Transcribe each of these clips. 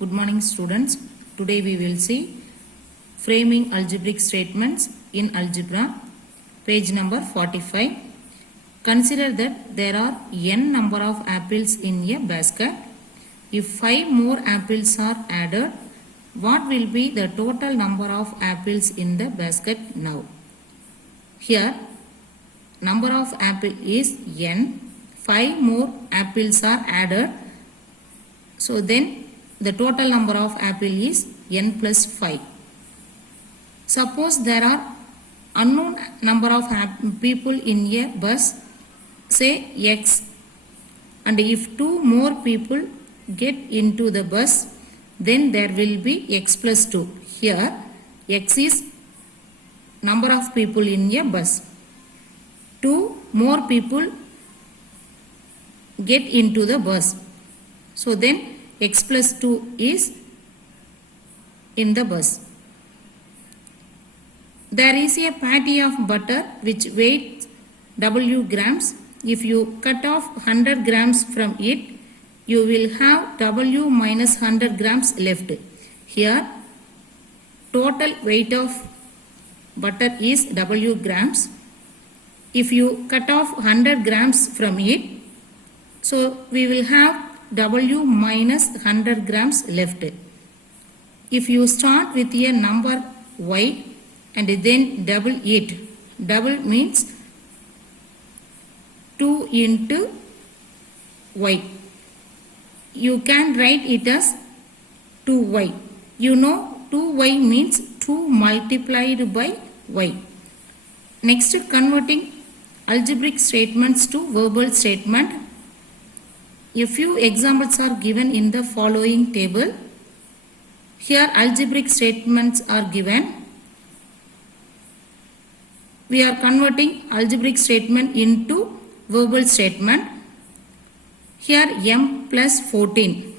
Good morning students. Today we will see framing algebraic statements in algebra, page number 45. Consider that there are n number of apples in a basket. If 5 more apples are added, what will be the total number of apples in the basket now? Here number of apple is n, 5 more apples are added, so then the total number of apple is n plus 5. Suppose there are unknown number of people in a bus, say x, and if 2 more people get into the bus, then there will be x plus 2. Here x is number of people in a bus. 2 more people get into the bus, so then x plus 2 is in the bus. There is a patty of butter which weighs W grams. If you cut off 100 grams from it, you will have W minus 100 grams left. Here total weight of butter is W grams. If you cut off 100 grams from it, so we will have W minus 100 grams left. If you start with a number y and then double it, double means 2 into y. You can write it as 2y. You know 2y means 2 multiplied by y. Next, converting algebraic statements to verbal statement. A few examples are given in the following table. Here algebraic statements are given. We are converting algebraic statement into verbal statement. Here m plus 14.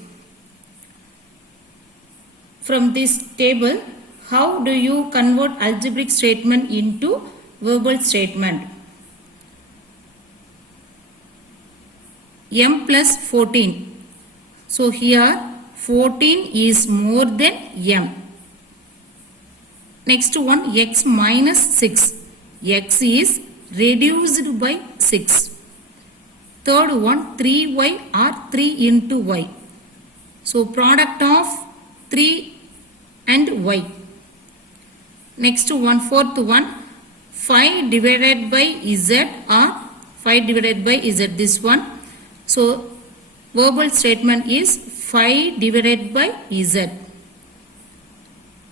From this table, how do you convert algebraic statement into verbal statement? M plus 14. So here 14 is more than m. Next one, x minus 6. X is reduced by 6. Third one, 3y or 3 into y. So product of 3 and y. Next one, fourth one, 5 divided by z or 5 divided by z, this one. So verbal statement is 5 divided by z.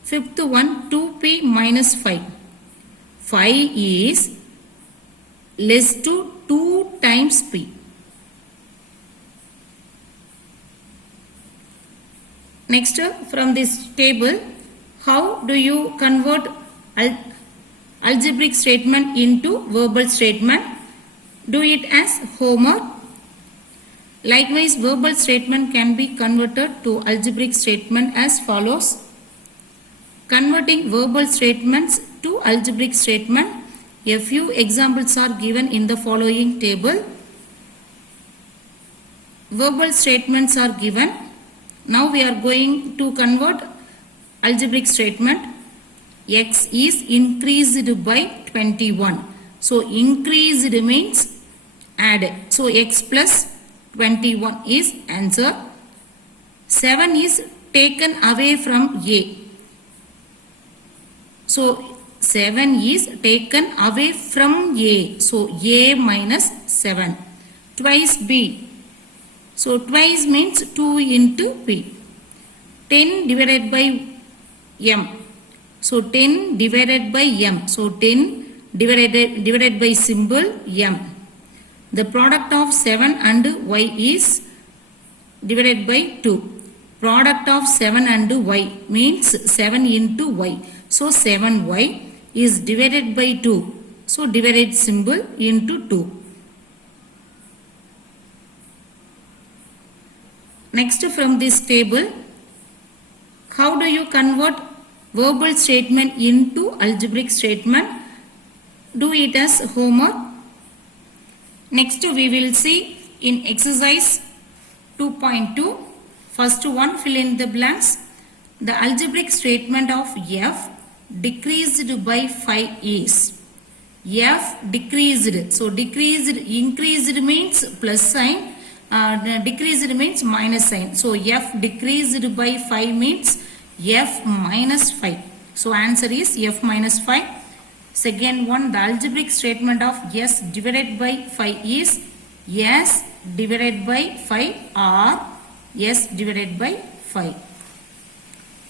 Fifth one, 2p minus 5. 5 is less to 2 times p. Next, from this table, how do you convert algebraic statement into verbal statement? Do it as homework. Likewise, verbal statement can be converted to algebraic statement as follows. Converting verbal statements to algebraic statement. A few examples are given in the following table. Verbal statements are given. Now we are going to convert algebraic statement. X is increased by 21. So increased means add. So x plus 21 is answer. 7 is taken away from A. So 7 is taken away from A. So A minus 7. Twice B. So twice means 2 into P. 10 divided by M. So 10 divided by M. So 10 divided by symbol M. The product of 7 and y is divided by 2. Product of 7 and y means 7 into y. So 7y is divided by 2. So divided symbol into 2. Next, from this table, how do you convert verbal statement into algebraic statement? Do it as homework. Next, we will see in exercise 2.2 First one, fill in the blanks. The algebraic statement of f decreased by 5 is f decreased. So decreased, increased means plus sign, decreased means minus sign. So f decreased by 5 means f minus 5. So answer is f minus 5. Second one, the algebraic statement of s divided by 5 is s divided by 5 or s divided by 5.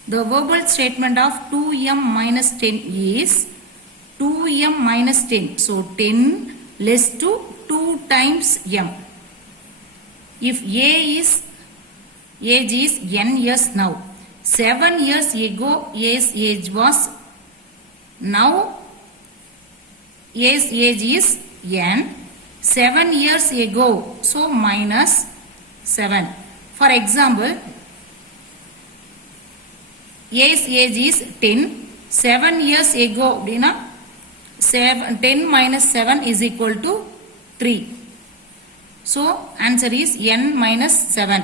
The verbal statement of 2m minus 10 is 2m minus 10. So 10 less to 2 times m. If age is n years now. 7 years ago age was, now age is n. 7 years ago, so minus 7. For example, age is 10. 7 years ago, 10 minus 7 is equal to 3. So answer is n minus 7.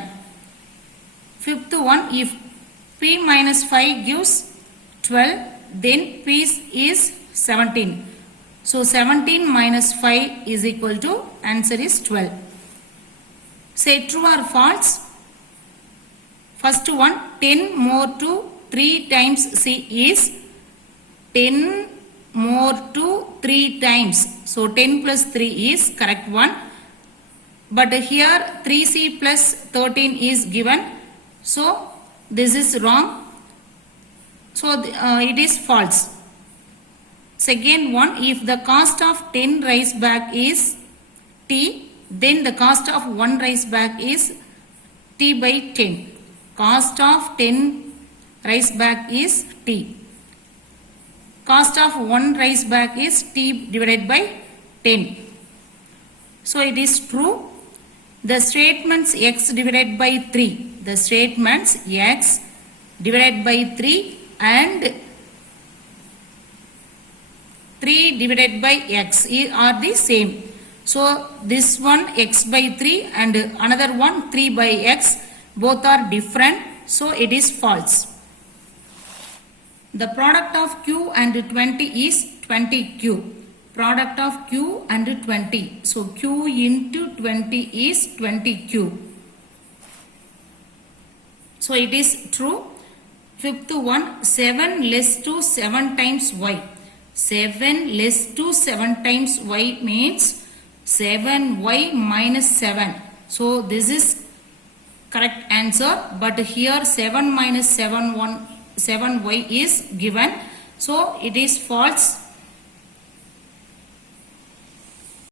Fifth one, if p minus 5 gives 12, then p is 17. So 17 minus 5 is equal to, answer is 12. Say true or false. First one, 10 more to 3 times c is 10 more to 3 times. So 10 plus 3 is correct one. But here 3c plus 13 is given. So this is wrong. So it is false. Second one, if the cost of 10 rice bag is t, then the cost of 1 rice bag is t by 10. Cost of 10 rice bag is t. Cost of 1 rice bag is t divided by 10. So it is true. The statements x divided by 3. The statements x divided by 3 and 3 divided by x are the same. So this one x by 3 and another one 3 by x, both are different. So it is false. The product of q and 20 is 20q. Product of q and 20. So q into 20 is 20q. So it is true. Fifth one, 7 less to 7 times y. 7 less to 7 times y means 7y minus 7. So this is correct answer. But here 7 minus 7y is given. So it is false.